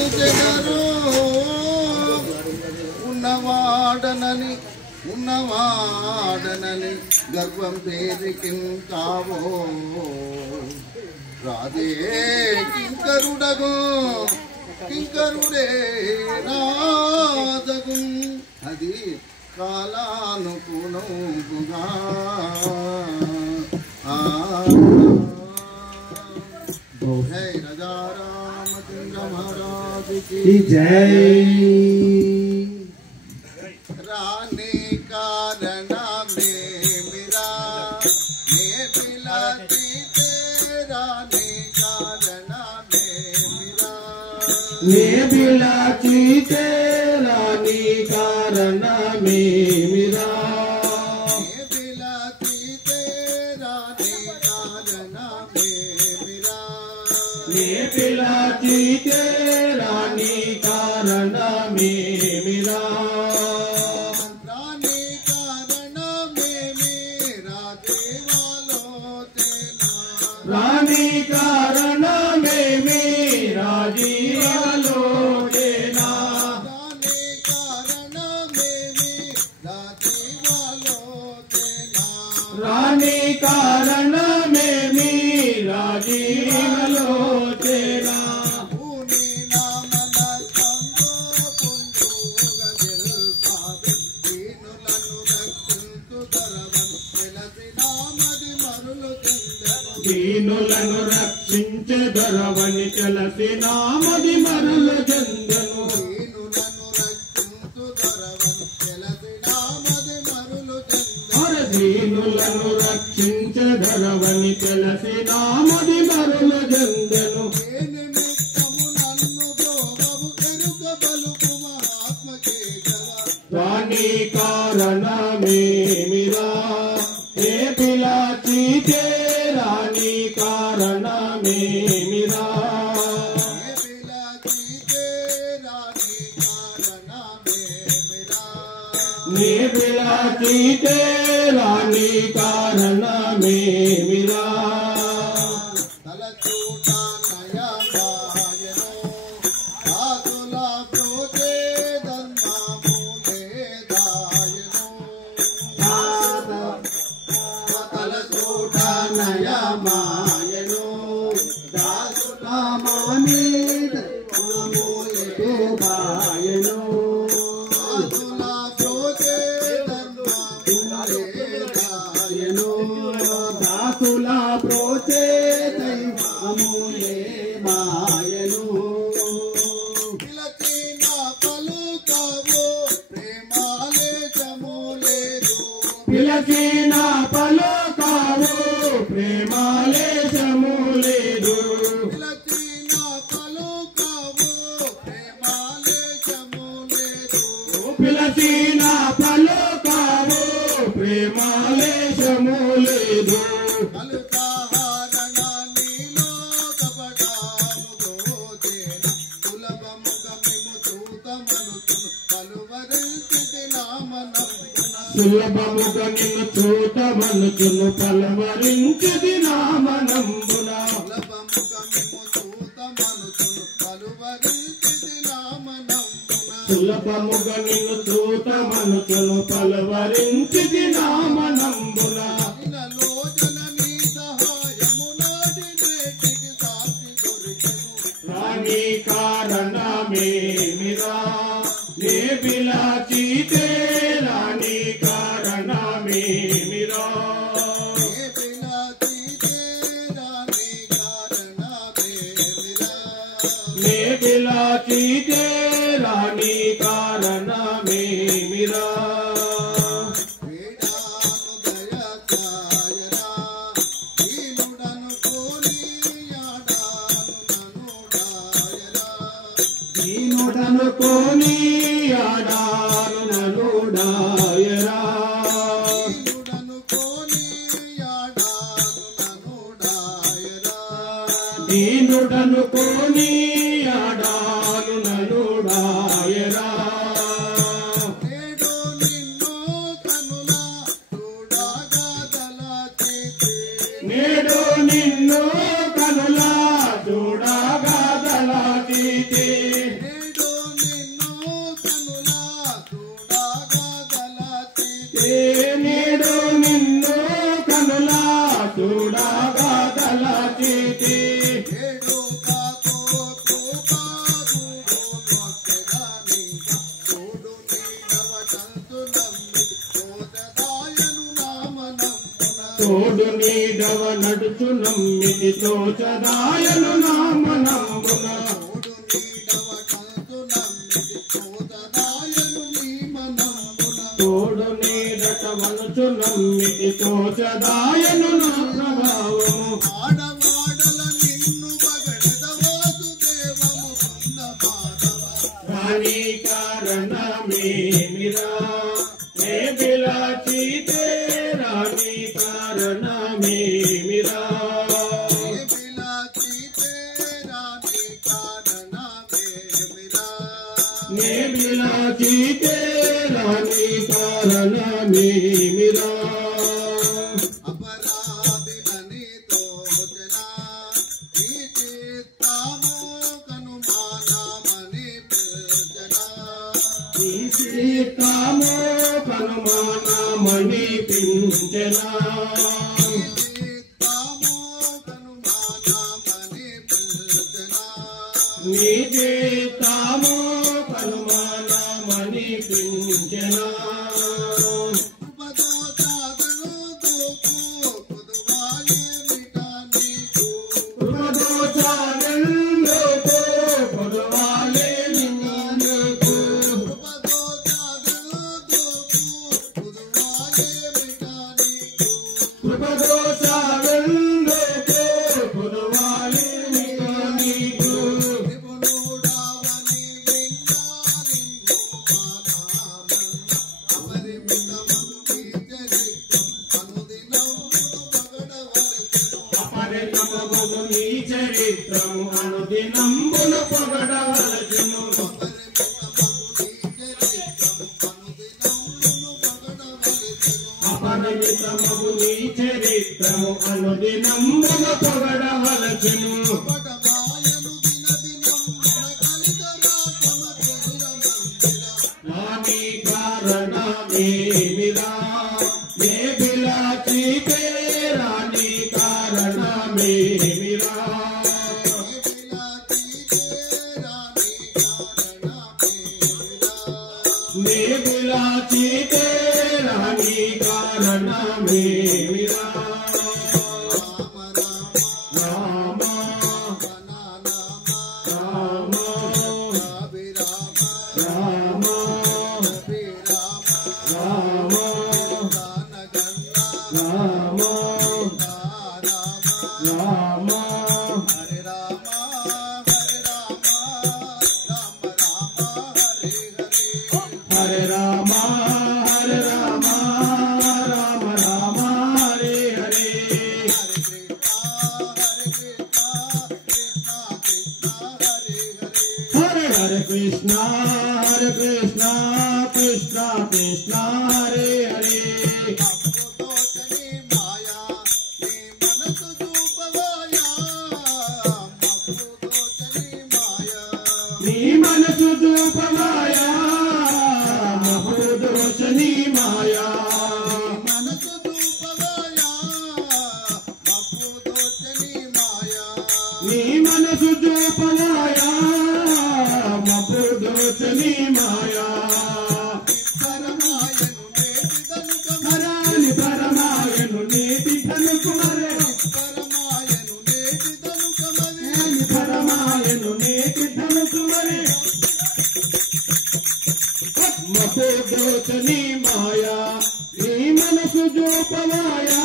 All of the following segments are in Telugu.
తలచెదరు ఉన్నవాడనని గర్వం పేరికిన్ కావో రాధే కింకరుడే రాధగు అది కాలానుగుణంగా జై రాజా రామచంద్ర महाराज की जय। रानी कारण में मेरा मैं बिलाती रानी कारण में मेरा मैं बिलाती रानी कारण में मेरा मैं बिलाती रानी कारण में मेरा मैं बिलाती रानी कारण में मेरा रानी कारण में मेरा जीवालो देना रानी कारण में मेरा जीवालो देना रानी कारण में मेरा जीवालो देना भूनी नाम नंगो पुंजो गदिल पावे दीनुలను రక్షించు దరవన్ వెలసి నామది మరులు దీనులను రక్షించెదరవని చలసి నామది మరుల జందను దీనులను రక్షించెదరవని చలసి నామది మరుల జందను రాణి కారణమే మిరా ఏ పిలాచి కే रानी कारण में मेरा मैं बिलाती रानी कारण में मेरा तल चूटा नया बायनो आदुला प्रोते दन्ना मूले दायनो तल चूटा नया मायनो दासुना माने मूले दायनो आदुला प्रोते दन्ना मूले दायनो दासुला प्रोते मूले मायनो पिलकीना पलुकावो प्रेमाले जमूले दो पिलकीना पलुकावो प्रेमाले जमूले दो पिलकीना पलुकावो प्रेमाले जमूले दो पिलकीना पलुकावो प्रेमाले जमूले दो సులభముగా నిన్ను చూతమనుచును పలవరించిది నామనంబున సులభముగా నిన్ను చూతమనుచును పలవరించిది నామనంబున రాణి కారణమే మిరా నే బిలాచి रानी कारण में मेरा मैं बिलाती रानी कारण में मेरा దీనుడను కోని ఆడాను ననుడాయరా దీనుడను కోని ఆడాను ననుడాయరా నేడు నిన్ను కనులా చూడగా దళాతీతే నీడవ నడుచు నమ్మితి తోచదాయను నామనంబున తోడు నీడట వనుచు నమ్మితి తోచదాయను నా ప్రభావము రాణి కారణమేమిరా నే బిలాచితే రాణి కారణమేమిరా నే బిలాచితే రాణి కారణమేమిరా సీతామో కనుమానమణి పింఛనా నీ సీతామో కనుమానమణి పింఛనా చరిత్రము అనుదినంబున పొగడవలెను అపరిమితమగు నీ చరిత్రము అనుదినంబున పొగడవలెను నాని కారణమేమిరా నే బిలాచితే రాణి కారణమేమిరా నే బిలాచితే రాణి కారణమేమిరా రామ రామ రామ రామ రామ రామ హరే రామ హరే రామ రామ రామ హరే హరే హరే హరే కృష్ణ కృష్ణ కృష్ణ హరే హరే నీ మనసు చూపమాయా మహోదోషని మాయా నీ మనసు చూపమాయా మహోదోషని మాయా హరాని పరమాయను నేటి కనుకుమరే పరమాయను నేటి కనుకుమరే మహోదోషని మాయా నీ మనసు చూపమాయా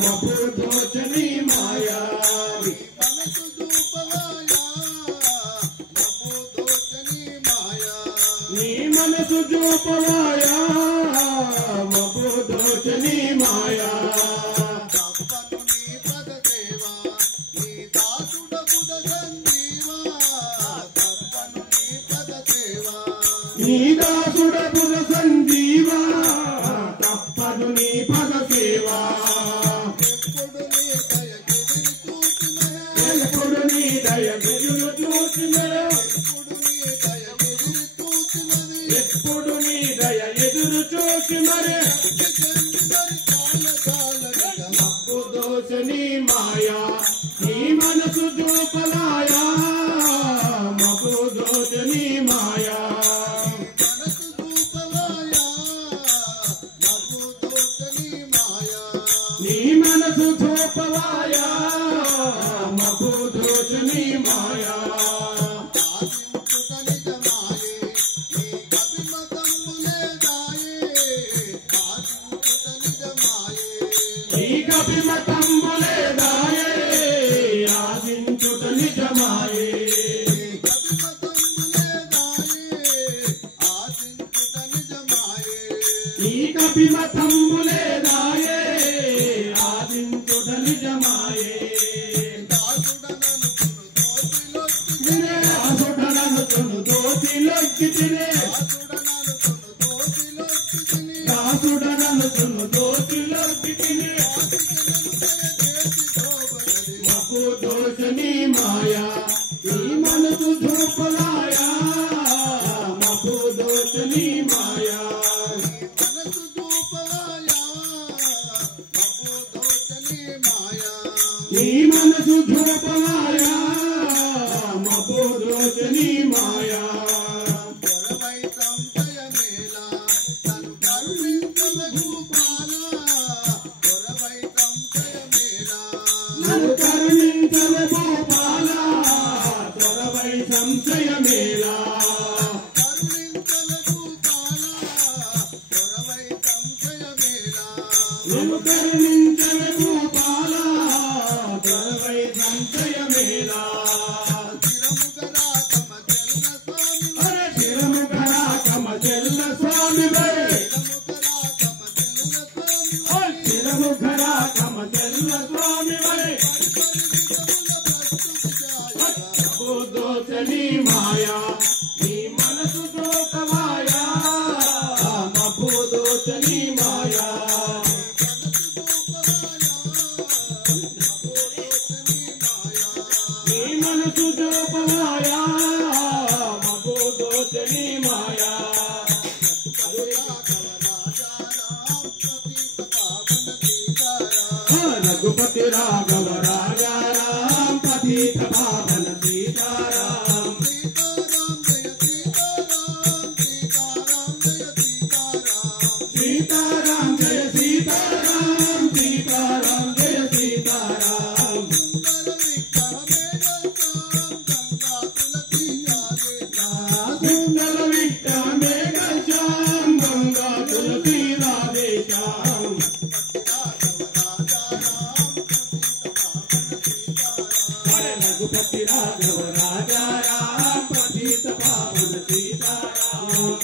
మహోదోషని మాయా నీ మనసు చూపమాయా మహోదోషని మాయా నీ దాసుడపుర సంజీవా తప్పదు నీ పద సేవా ఎప్పుడు నీ దయ గురు చూసినరా ఎప్పుడు నీ దయ ఎదురు చూసి మరే మహోదోషని మాయా నీ మనసు చూపలాయా మహోదోషని మాయా నీ మనసు మతంబులే దాయే ఆదించుట నిజమాయే దాసుడనను దోతిలొచ్చి తినే దాసుడనను దోతిలొచ్చి తినే మకు దోషని మాయా ఈ మనసు ధూపలాయా మకు దోషని మాయా నీ మనసు ధూపలాయా మకు దోషని మాయా నన్ను కరుణించవే గోపాలా త్వరవై సంశయమేలా నన్ను కరుణించవే గోపాలా త్వరవై సంశయమేలా చిరముగరా కమ చెల్ల స్వామి చిరముగరా కమ చెల్ల స్వామి దోచని మాయా నీ మనసు దోకమాయా మపు దోచని మాయా నీ మనసు దోకమాయా మపు దోచని మాయా రఘుపతి రాఘవ రాజా రాम पतित पावन सीताराम सीताराम जय सीताराम सीताराम जय सीताराम सुंदर विट्टा मेघ श्याम गंगा तुलसी राधे श्याम रघुपति राघव राजा राम पतित पावन सीताराम